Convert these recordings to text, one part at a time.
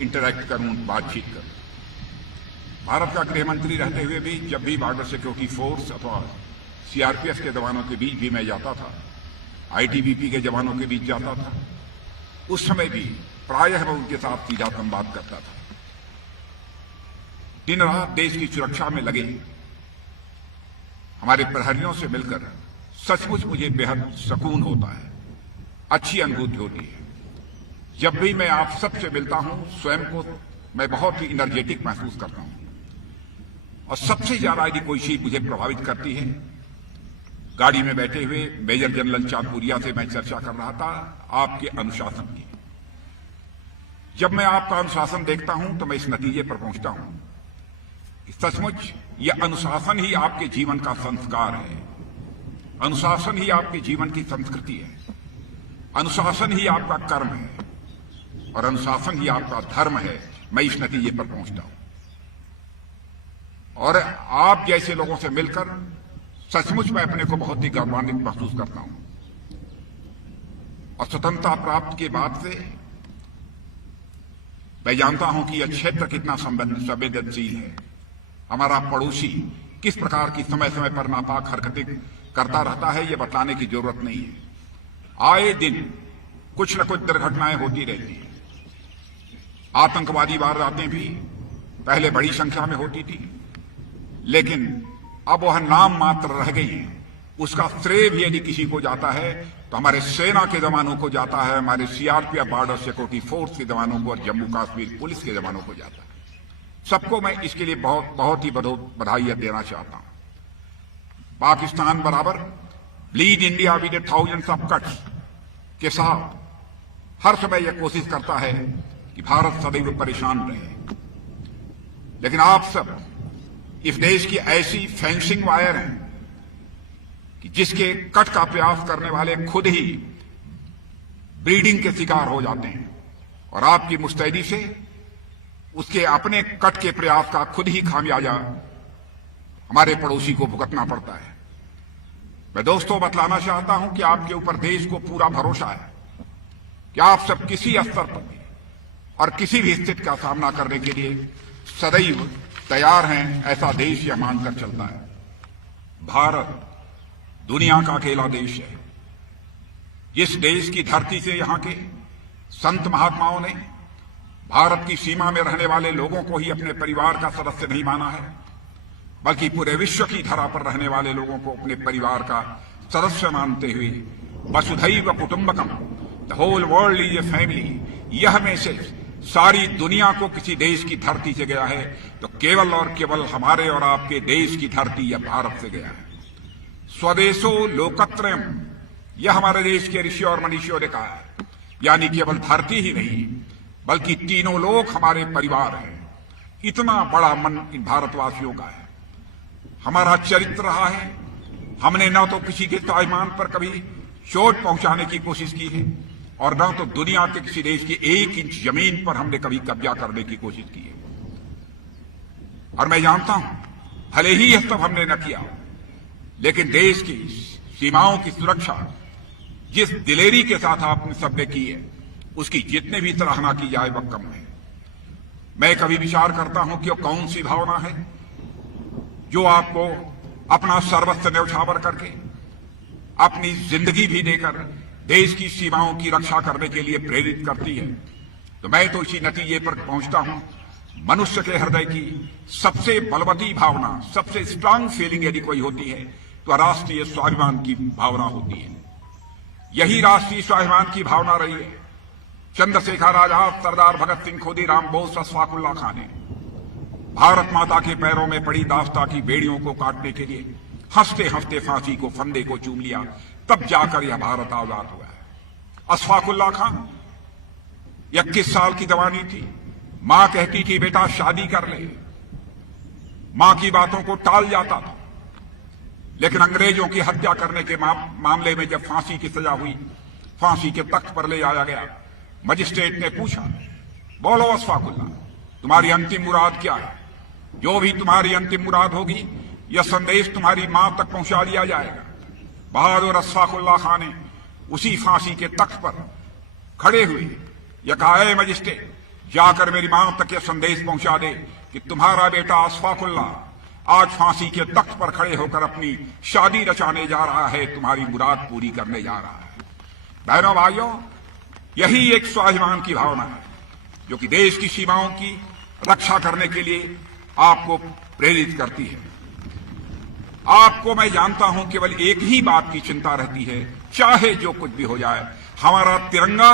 Interact करूं, बातचीत करूं। भारत का गृह मंत्री रहते हुए भी जब भी बॉर्डर सिक्योरिटी फोर्स अथवा सीआरपीएफ के जवानों के बीच भी मैं जाता था, आईटीबीपी के जवानों के बीच जाता था, उस समय भी प्रायः मैं उनके साथ सीधा संवाद करता था। दिन रात देश की सुरक्षा में लगे हमारे प्रहरियों से मिलकर सचमुच मुझे बेहद सुकून होता है, अच्छी अनुभूति होती है। जब भी मैं आप सबसे मिलता हूं, स्वयं को मैं बहुत ही एनर्जेटिक महसूस करता हूं। और सबसे ज्यादा यदि कोई चीज मुझे प्रभावित करती है, गाड़ी में बैठे हुए मेजर जनरल चांदपुरिया से मैं चर्चा कर रहा था आपके अनुशासन की। जब मैं आपका अनुशासन देखता हूं तो मैं इस नतीजे पर पहुंचता हूं कि सचमुच यह अनुशासन ही आपके जीवन का संस्कार है, अनुशासन ही आपके जीवन की संस्कृति है, अनुशासन ही आपका कर्म है और अनुशासन ही आपका धर्म है। मैं इस नतीजे पर पहुंचता हूं और आप जैसे लोगों से मिलकर सचमुच मैं अपने को बहुत ही गौरवान्वित महसूस करता हूं। और स्वतंत्रता प्राप्त के बाद से मैं जानता हूं कि यह क्षेत्र कितना संवेदनशील है। हमारा पड़ोसी किस प्रकार की समय समय पर नापाक हरकतें करता रहता है, यह बताने की जरूरत नहीं है। आए दिन कुछ न कुछ दुर्घटनाएं होती रहती हैं। आतंकवादी वारदातें भी पहले बड़ी संख्या में होती थी, लेकिन अब वह नाम मात्र रह गई है। उसका श्रेय भी यदि किसी को जाता है तो हमारे सेना के जवानों को जाता है, हमारे सीआरपीएफ बॉर्डर सिक्योरिटी फोर्स के जवानों को और जम्मू कश्मीर पुलिस के जवानों को जाता है। सबको मैं इसके लिए बहुत ही बधाई देना चाहता हूं। पाकिस्तान बराबर bleed India with thousands of cuts के साथ हर समय यह कोशिश करता है कि भारत सदैव परेशान रहे, लेकिन आप सब इस देश की ऐसी फेंसिंग वायर हैं कि जिसके कट का प्रयास करने वाले खुद ही ब्रीडिंग के शिकार हो जाते हैं और आपकी मुस्तैदी से उसके अपने कट के प्रयास का खुद ही खामियाजा हमारे पड़ोसी को भुगतना पड़ता है। मैं दोस्तों बतलाना चाहता हूं कि आपके ऊपर देश को पूरा भरोसा है कि आप सब किसी स्तर पर भी और किसी भी स्थिति का सामना करने के लिए सदैव तैयार हैं, ऐसा देश यह मानकर चलता है। भारत दुनिया का अकेला देश है जिस देश की धरती से यहां के संत महात्माओं ने भारत की सीमा में रहने वाले लोगों को ही अपने परिवार का सदस्य नहीं माना है, बल्कि पूरे विश्व की धरा पर रहने वाले लोगों को अपने परिवार का सदस्य मानते हुए वसुधैव कुटुंबकम, the whole world is a family, यह मैसेज सारी दुनिया को किसी देश की धरती से गया है तो केवल और केवल हमारे और आपके देश की धरती या भारत से गया है। स्वदेशो लोकत्रयम, यह हमारे देश के ऋषि और मनीषियों ने कहा है। यानी केवल धरती ही नहीं बल्कि तीनों लोग हमारे परिवार हैं। इतना बड़ा मन इन भारतवासियों का है। हमारा चरित्र रहा है, हमने न तो किसी के स्वाभिमान पर कभी चोट पहुंचाने की कोशिश की है और न तो दुनिया के किसी देश की 1 इंच जमीन पर हमने कभी कब्जा करने की कोशिश की है। और मैं जानता हूं भले ही यह सब हमने न किया, लेकिन देश की सीमाओं की सुरक्षा जिस दिलेरी के साथ आपने सबने की है, उसकी जितने भी सराहना की जाए वह कम है। मैं कभी विचार करता हूं कि वो कौन सी भावना है जो आपको अपना सर्वस्व न्यौछावर करके, अपनी जिंदगी भी देकर देश की सीमाओं की रक्षा करने के लिए प्रेरित करती है। तो मैं तो इसी नतीजे पर पहुंचता हूं, मनुष्य के हृदय की सबसे बलवती भावना, सबसे स्ट्रांग फीलिंग यदि कोई होती है तो राष्ट्रीय स्वाभिमान की भावना होती है। यही राष्ट्रीय स्वाभिमान की भावना रही है चंद्रशेखर आजाद, सरदार भगत सिंह, खुदीराम बोस, अशफाक उल्लाह खां ने भारत माता के पैरों में पड़ी दास्ता की बेड़ियों को काटने के लिए हंसते हंसते फांसी को फंदे को चूम लिया, तब जाकर यह भारत आजाद हुआ है। अशफाक उल्लाह खां 21 साल की जवानी थी, मां कहती थी बेटा शादी कर ले, मां की बातों को टाल जाता था। लेकिन अंग्रेजों की हत्या करने के मामले में जब फांसी की सजा हुई, फांसी के तख्त पर ले आया गया, मजिस्ट्रेट ने पूछा, बोलो अशफाक उल्लाह, तुम्हारी अंतिम मुराद क्या है? जो भी तुम्हारी अंतिम मुराद होगी यह संदेश तुम्हारी मां तक पहुंचा दिया जाएगा। बहादुर अशफाक उल्लाह खां ने उसी फांसी के तख्त पर खड़े हुए यह कहा, मजिस्ट्रेट जाकर मेरी मां तक यह संदेश पहुंचा दे कि तुम्हारा बेटा अशफाकुल्ला आज फांसी के तख्त पर खड़े होकर अपनी शादी रचाने जा रहा है, तुम्हारी मुराद पूरी करने जा रहा है। बहनों भाइयों, यही एक स्वाभिमान की भावना है जो कि देश की सीमाओं की रक्षा करने के लिए आपको प्रेरित करती है। आपको मैं जानता हूं केवल एक ही बात की चिंता रहती है, चाहे जो कुछ भी हो जाए, हमारा तिरंगा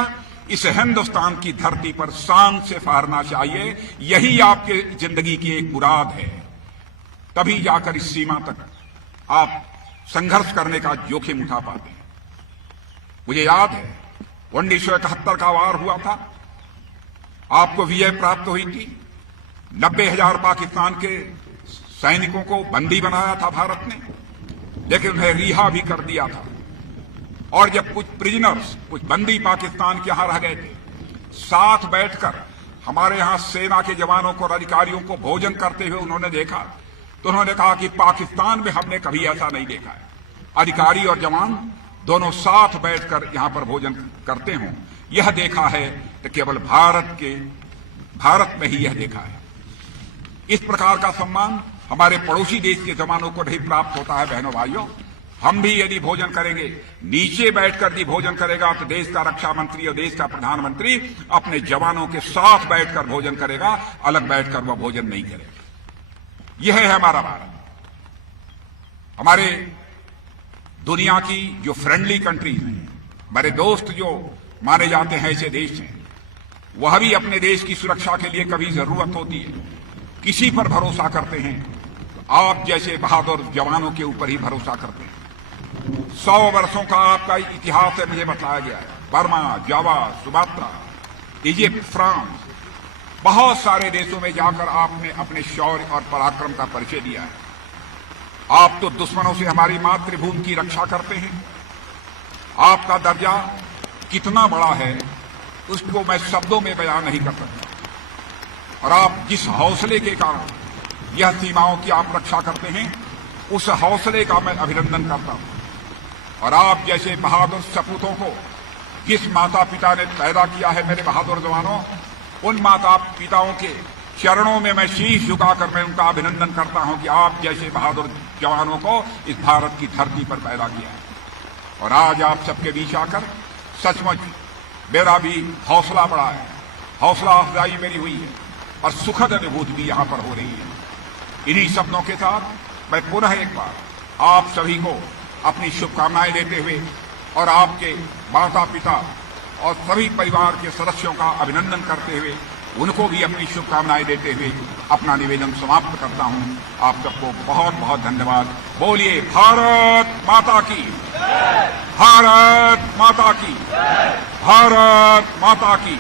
इस हिंदुस्तान की धरती पर शान से फहरना चाहिए। यही आपके जिंदगी की एक मुराद है। तभी जाकर इस सीमा तक आप संघर्ष करने का जोखिम उठा पाते हैं। मुझे याद है 1971 का वार हुआ था, आपको विजय प्राप्त हुई थी। 90,000 पाकिस्तान के सैनिकों को बंदी बनाया था भारत ने, लेकिन उन्हें रिहा भी कर दिया था। और जब कुछ प्रिजनर्स, कुछ बंदी पाकिस्तान के यहां रह गए थे, साथ बैठकर हमारे यहां सेना के जवानों को और अधिकारियों को भोजन करते हुए उन्होंने देखा, तो उन्होंने कहा कि पाकिस्तान में हमने कभी ऐसा नहीं देखा है, अधिकारी और जवान दोनों साथ बैठकर यहां पर भोजन करते हों। यह देखा है तो केवल भारत में ही यह देखा है। इस प्रकार का सम्मान हमारे पड़ोसी देश के जवानों को नहीं प्राप्त होता है। बहनों भाइयों, हम भी यदि भोजन करेंगे, नीचे बैठकर यदि भोजन करेगा, तो देश का रक्षा मंत्री और देश का प्रधानमंत्री अपने जवानों के साथ बैठकर भोजन करेगा, अलग बैठकर वह भोजन नहीं करेगा। यह है हमारा भारत। हमारे दुनिया की जो फ्रेंडली कंट्रीज हैं, हमारे दोस्त जो माने जाते हैं ऐसे देश हैं, वह भी अपने देश की सुरक्षा के लिए कभी जरूरत होती है किसी पर भरोसा करते हैं, तो आप जैसे बहादुर जवानों के ऊपर ही भरोसा करते हैं। 100 वर्षों का आपका इतिहास है, मुझे बताया गया है। बर्मा, जावा, सुमात्रा, इजिप्ट, फ्रांस, बहुत सारे देशों में जाकर आपने अपने शौर्य और पराक्रम का परिचय दिया है। आप तो दुश्मनों से हमारी मातृभूमि की रक्षा करते हैं। आपका दर्जा कितना बड़ा है उसको मैं शब्दों में बयान नहीं कर सकता। और आप जिस हौसले के कारण यह सीमाओं की आप रक्षा करते हैं, उस हौसले का मैं अभिनंदन करता हूं। और आप जैसे बहादुर सपूतों को जिस माता पिता ने पैदा किया है, मेरे बहादुर जवानों, उन माता पिताओं के चरणों में मैं शीश झुकाकर मैं उनका अभिनंदन करता हूं कि आप जैसे बहादुर जवानों को इस भारत की धरती पर पैदा किया है। और आज आप सबके बीच आकर सचमुच मेरा भी हौसला बढ़ा है, हौसला अफजाई मेरी हुई है और सुखद अनुभूति भी यहां पर हो रही है। इन्हीं शब्दों के साथ मैं पुनः एक बार आप सभी को अपनी शुभकामनाएं देते हुए और आपके माता पिता और सभी परिवार के सदस्यों का अभिनंदन करते हुए उनको भी अपनी शुभकामनाएं देते हुए अपना निवेदन समाप्त करता हूं। आप सबको बहुत बहुत धन्यवाद। बोलिए भारत माता की, भारत माता की, भारत माता की।